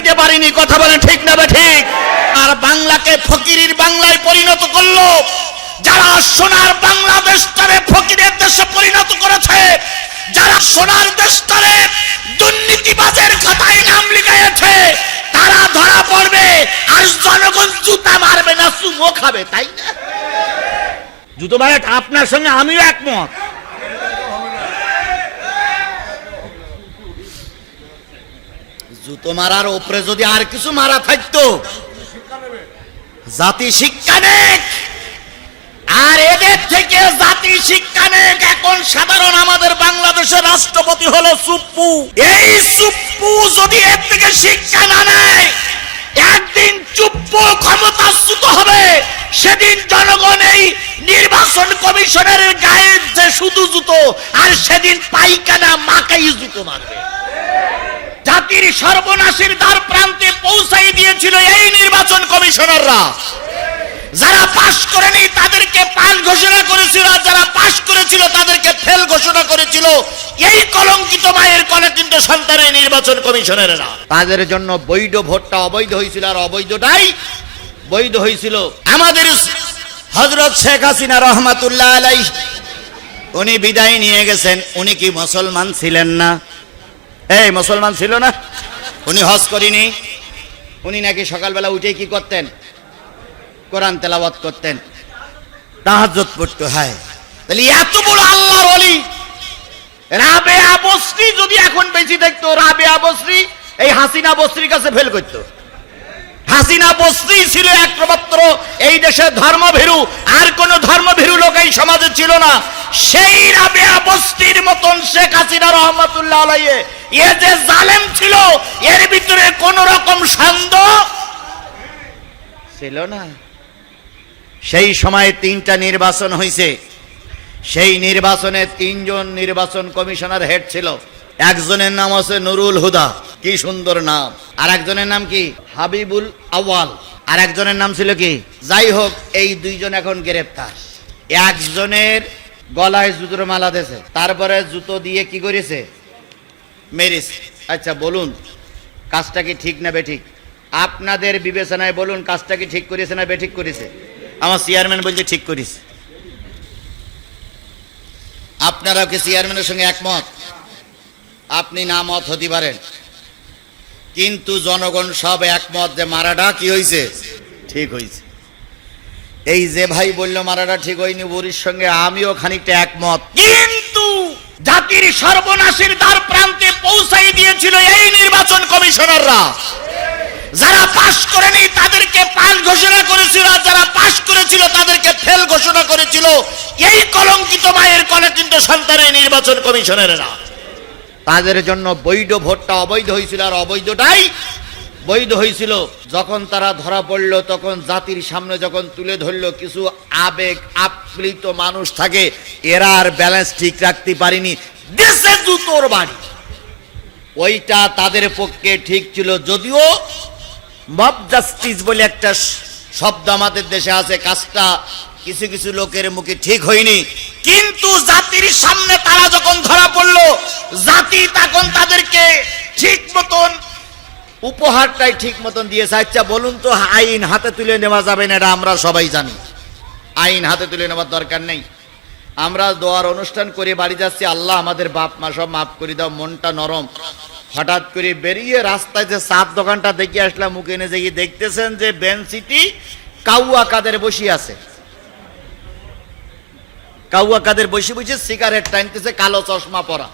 দিতে পারিনি, কথা বলেন ঠিক না ঠিক? আর বাংলাকে ফকিরির বাংলায় পরিণত করল। যারা সোনার বাংলাদেশটারে ফকিরের দেশে পরিণত করেছে, যারা সোনার দেশটারে দুর্নীতিবাজের খাতায় নাম লিখাইছে তারা ধরা পড়বে, আর জনগণ জুতা মারবে না সুমো খাবে, তাই না? জুতো মারে আপনার সঙ্গে আমিও একমত। জুতো মারার উপরে যদি আর কিছু মারা থাকতো, জাতি শিক্ষা নেক। আর এদের থেকে জাতি শিক্ষা নেক। এখন সাধারণ আমাদের বাংলাদেশের রাষ্ট্রপতি হলো সুপ্পু। এই সুপ্পু যদি এর থেকে শিক্ষা না নেয়, একদিন চুপ্পু ক্ষমতাচ্যুত হবে। সেদিন জনগণ এই নির্বাচন কমিশনের গায়ে যে শুধু জুতো, আর সেদিন পাইকানা মাকাই জুতো মারবে। জাতির সর্বনাশের দ্বার প্রান্তে পৌঁছাই দিয়েছিল এই নির্বাচন কমিশনাররা। যারা পাশ করেনি তাদেরকে পাস ঘোষণা করেছিল আর যারা পাশ করেছিল তাদেরকে ফেল ঘোষণা করেছিল। এই কলঙ্কিত মায়ের কলে কিন্তু সন্তানের নির্বাচন কমিশনারেরা। তাদের জন্য বৈধ ভোটটা অবৈধ হয়েছিল আর অবৈধটাই বৈধ হয়েছিল। আমাদের হজরত শেখ হাসিনা রহমাতুল্লাহ আলাই উনি বিদায় নিয়ে গেছেন। উনি কি মুসলমান ছিলেন না? এই, মুসলমান ছিল না? উনি হজ করিনি। উনি নাকি সকালবেলা উঠে কি করতেন? কোরআন তেলাওয়াত করতেন। তাহাজত পড়তে হয়। তাহলে এত বড় আল্লাহ বলি রাবে আবশ্রী যদি এখন বেশি দেখতো, রাবে আবশ্রী, এই হাসিনা বস্ত্রীর কাছে ফেল করতো। হাসিনা বস্ত্রী ছিল একমাত্র এই দেশের ধর্মভীরু। আর কোন ধর্মভীরু লোক এই সমাজে ছিল না। সেই রাবেয়া বস্তির মতন শেখ হাসিনা রহমতুল্লাহ আলাইয়ে এ যে জালেম ছিল, এর ভিতরে কোন রকম সন্দেহ ছিল না। সেই সময় তিনটা নির্বাচন হয়েছে সেই নির্বাচনে তিনজন নির্বাচন কমিশনার হেড ছিল। একজনের নাম আছে নুরুল হুদা। কি সুন্দর নাম। আর একজনের নাম কি? হাবিবুল আওয়াল আর একজনের নাম ছিল কি? যাই হোক এই দুইজন এখন গ্রেপ্তার। একজনের গলায় জুতোর মালা দিয়েছে, তারপরে জুতো দিয়ে কি করেছে? মেরেছে। আচ্ছা বলুন, কাজটা কি ঠিক না বেঠিক? আপনাদের বিবেচনায় বলুন, কাজটা কি ঠিক করেছে না বেঠিক করেছে? আমার চেয়ারম্যান বলছে ঠিক করিস আপনারাও কি চেয়ারম্যানের সঙ্গে একমত? আপনি না মত হতে পারেন। কিন্তু জনগণ সব একমত যে মারাটা কি হয়েছে ঠিক হয়েছে এই যে ভাই বলল মারাটা ঠিক হয়নি বুড়ির সঙ্গে আমিও খানিকটা একমত। কিন্তু জাতির সর্বনাশের দ্বার প্রান্তে পৌঁছাই দিয়েছিল এই নির্বাচন কমিশনাররা। যারা পাশ করেনি তাদেরকে পাস ঘোষণা করেছিল আর যারা পাশ করেছিল তাদেরকে ফেল ঘোষণা করেছিল। এই কলঙ্কিত মায়ের কলে কিন্তু সন্তানের নির্বাচন কমিশনারেরা। তাদের জন্য বৈধ ভোটটা অবৈধ হয়েছিল আর অবৈধটাই বৈধ হয়েছিল। যখন তারা ধরা পড়ল, তখন জাতির সামনে যখন তুলে ধরল, কিছু আবেগ আপ্লিত মানুষ থাকে, এরা আর ব্যালেন্স ঠিক রাখতে পারিনি। দেশে জুতোর বাড়ি। ওইটা তাদের পক্ষে ঠিক ছিল যদিও মব জাস্টিস বলে একটা শব্দ আমাদের দেশে আছে, কাজটা কিছু কিছু লোকের মুখে ঠিক হয়নি। কিন্তু জাতির সামনে তারা যখন ধরা পড়ল, জাতি তখন তাদেরকে ঠিক মতন উপহারটাই ঠিক মতন দিয়েছে। আচ্ছা বলুন তো, আইন হাতে তুলে নেওয়া যাবে না এটা আমরা সবাই জানি। আইন হাতে তুলে নেওয়ার দরকার নেই। আমরা দোয়ার অনুষ্ঠান করে বাড়ি যাচ্ছি, আল্লাহ আমাদের বাপ মা সব মাফ করে দাও, মনটা নরম। হঠাৎ করে বেরিয়ে রাস্তায় যে সাত দোকানটা দেখে আসলাম, মুখে এনে দেখি দেখতেছেন যে বেনসিটি কাউয়া কাদের বসি আছে। কাউয়া কাদের বসে বসে সিগারেট টানতেছে, কালো চশমা পরা।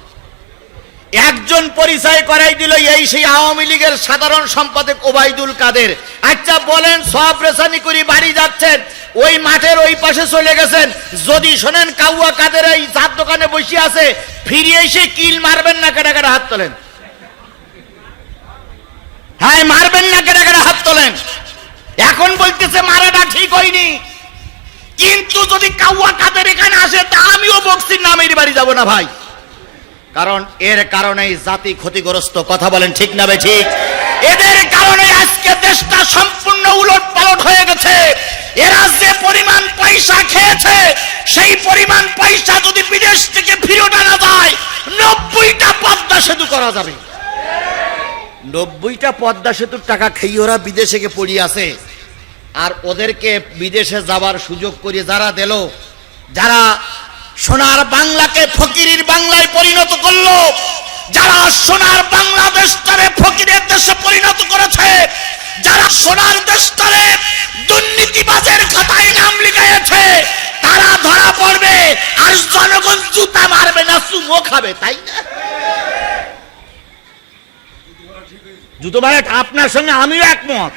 একজন পরিচয় করাই দিল এই সেই আওয়ামী লীগের সাধারণ সম্পাদক ওবায়দুল কাদের। আচ্ছা বলেন, সব রেশানি করে বাড়ি যাচ্ছেন, ওই মাঠের ওই পাশে চলে গেছেন। যদি শোনেন কাউয়া কাদের এই চার দোকানে বসে আছে, ফিরিয়ে এসে কিল মারবেন না কেটে কেটে হাত তোলেন। হ্যাঁ মারবেন না কেটে কেটে হাত তোলেন। এখন বলতেছে, মারাটা ঠিক হয়নি। কিন্তু যদি কাউয়া কাদের এখানে আসে, তা আমিও বক্সির নামের বাড়ি যাব না ভাই। কারণ এর কারণেই জাতি ক্ষতিগ্রস্ত, কথা বলেন ঠিক না বে এদের কারণে আজকে দেশটা সম্পূর্ণ উলট পালট হয়ে গেছে। এরা যে পরিমাণ পয়সা খেয়েছে, সেই পরিমাণ পয়সা যদি বিদেশ থেকে ফিরত আনা যায়, নব্বইটা পদ্মা সেতু করা যাবে। নব্বইটা পদ্মা সেতুর টাকা খেয়ে ওরা বিদেশে গিয়ে পড়ি আছে আর ওদেরকে বিদেশে যাবার সুযোগ করে যারা দিল, যারা সোনার বাংলাকে ফকিরির বাংলায় পরিণত করল, যারা সোনার বাংলাদেশটারে ফকিরের দেশে পরিণত করেছে, যারা সোনার দেশটারে দুর্নীতিবাজের খাতায় নাম লিখাইছে তারা ধরা পড়বে, আর জনগণ জুতা মারবে না, চুমো খাবে, তাই না? জুতো মারে আপনার সঙ্গে আমিও একমত।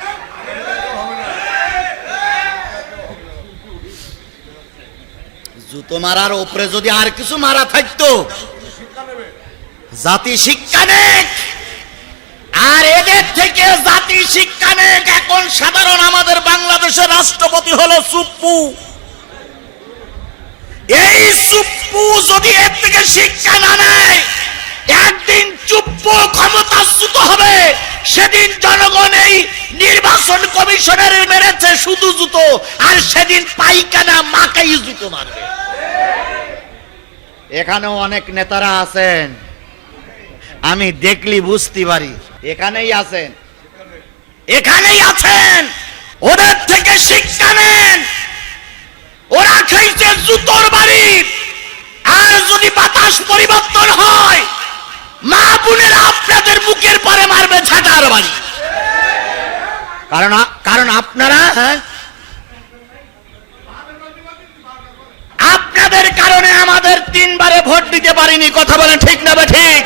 জুতো মারার উপরে যদি আর কিছু মারা থাকতো, জাতি শিক্ষা নেক। আর এদের থেকে জাতি শিক্ষা নেক। এখন সাধারণ আমাদের বাংলাদেশের রাষ্ট্রপতি হলো সুপ্পু। এই সুপ্পু যদি এর থেকে শিক্ষা না নেয়, একদিন চুপ্প ক্ষমতাচ্যুত হবে। সেদিন জনগণ এই নির্বাচন কমিশনের মেরেছে শুধু জুতো, আর সেদিন পাইকানা মাকাই জুতো মারবে। এখানেও অনেক নেতারা আছেন। আমি দেখলি বুঝতে পারি। এখানেই আছেন। এখানেই আছেন। ওদের থেকে শিক্ষা নেন। ওরা খেয়েছে জুতোর বাড়ি। আর যদি বাতাস পরিবর্তন হয়, মা বোনেরা আপনাদের বুকের পরে মারবে ঝাঁটার বাড়ি। কারণ কারণ আপনারা হ্যাঁ আপনাদের কারণে আমাদের তিনবারে ভোট দিতে পারিনি। কথা বলেন ঠিক না ঠিক?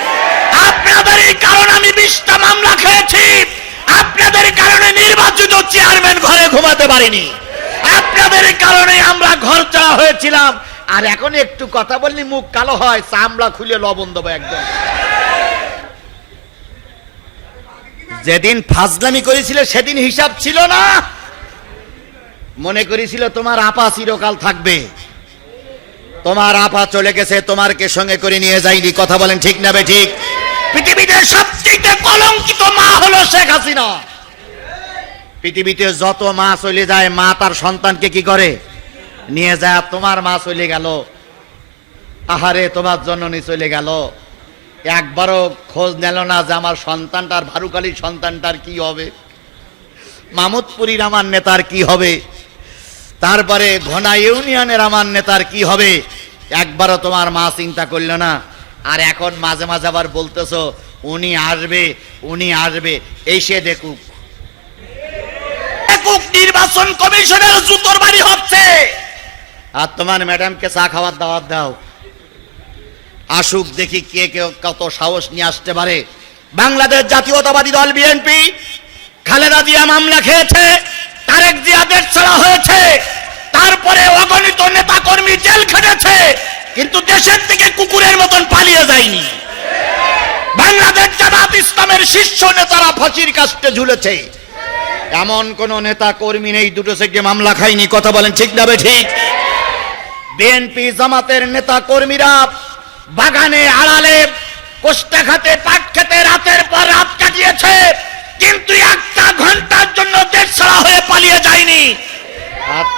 আপনাদের এই কারণে আমি বিশটা মামলা খেয়েছি। আপনাদের কারণে নির্বাচিত চেয়ারম্যান ঘরে ঘুমাতে পারিনি। আপনাদের কারণে আমরা ঘর চাওয়া হয়েছিলাম। আর এখন একটু কথা বললি, মুখ কালো হয় চামড়া খুলে লবণ দেবো একদম। যেদিন ফাজলামি করেছিল, সেদিন হিসাব ছিল না। মনে করেছিল তোমার আপা চিরকাল থাকবে। তোমার আপা চলে গেছে তোমার কে সঙ্গে করে নিয়ে যাইনি। কথা বলেন ঠিক না ঠিক? পৃথিবীতে সবচেয়ে কলঙ্কিত মা হলো শেখ হাসিনা। পৃথিবীতে যত মা চলে যায়, মা তার সন্তানকে কি করে? নিয়ে যায়, তোমার মা চলে গেল। আহারে, তোমার জননী চলে গেল। একবারও খোঁজ নিল না যে আমার সন্তানটার, ভারুকালীর সন্তানটার কি হবে? মামুদপুরীর আমার নেতার কি হবে? তারপরে ঘনা ইউনিয়নের আমার নেতার কি হবে? একবারও তোমার মা চিন্তা করল না। আর এখন মাঝে মাঝে আবার বলতেছো, উনি আসবে উনি আসবে। এসে দেখুক। দেখুক নির্বাচন কমিশনের জুতোর বাড়ি হচ্ছে। আর তোমার ম্যাডামকে চা খাওয়ার দাওয়াত দাও। আসুক দেখি কে কে কত সাহস নিয়ে আসতে পারে। বাংলাদেশ জাতীয়তাবাদী দল বিএনপি খালেদা জিয়া মামলা খেয়েছে। তারেক জিয়া দেশ ছাড়া হয়েছে। তারপরে অগণিত নেতা কর্মী জেল খেটেছে। কিন্তু দেশের থেকে কুকুরের মতন পালিয়ে যায়নি। বাংলাদেশ জামাত ইসলামের শীর্ষ নেতারা ফাঁসির কাস্টে ঝুলেছে। এমন কোন নেতা কর্মী নেই, দুটো থেকে মামলা খায়নি। কথা বলেন ঠিক না ঠিক? বিএনপি জামাতের নেতা কর্মীরা বাগানে আড়ালে কোষ্টাঘাতে পাট খেতে রাতের পর রাত কাটিয়েছে। কিন্তু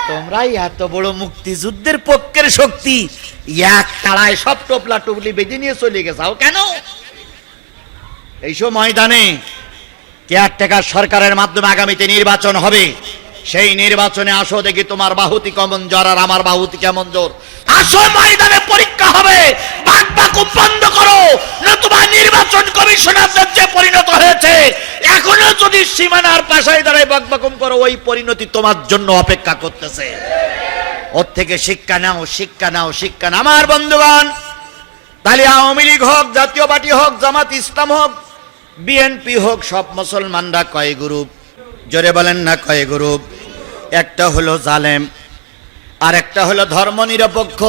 তোমরাই এত বড় মুক্তিযুদ্ধের পক্ষের শক্তি। এক তাড়ায় সব টোপলা টুপলি বেঁধে নিয়ে চলে গেছাও কেন? এইসব ময়দানে কেয়ারটেকার সরকারের মাধ্যমে আগামীতে নির্বাচন হবে। সেই নির্বাচনে আসো দেখি তোমার বাহুতি কেমন জ্বর আর আমার বাহুতি কেমন জোর। আসো ময়দানে, পরীক্ষা হবে। বাক বাকুম বন্ধ করো। নতুবা নির্বাচন কমিশনারদের যে পরিণত হয়েছে, এখনও যদি সীমানার পাশায় দাঁড়ায় বাক বাকুম করো, ওই পরিণতি তোমার জন্য অপেক্ষা করতেছে। ওর থেকে শিক্ষা নাও শিক্ষা নাও শিক্ষা নাও। আমার বন্ধুগণ, তাহলে আওয়ামী লীগ হোক, জাতীয় পার্টি হোক, জামাত ইসলাম হোক, বিএনপি হোক, সব মুসলমানরা কয় গ্রুপ? জোরে বলেন না কয় গ্রুপ? একটা হলো জালেম আর একটা হলো ধর্ম নিরপেক্ষ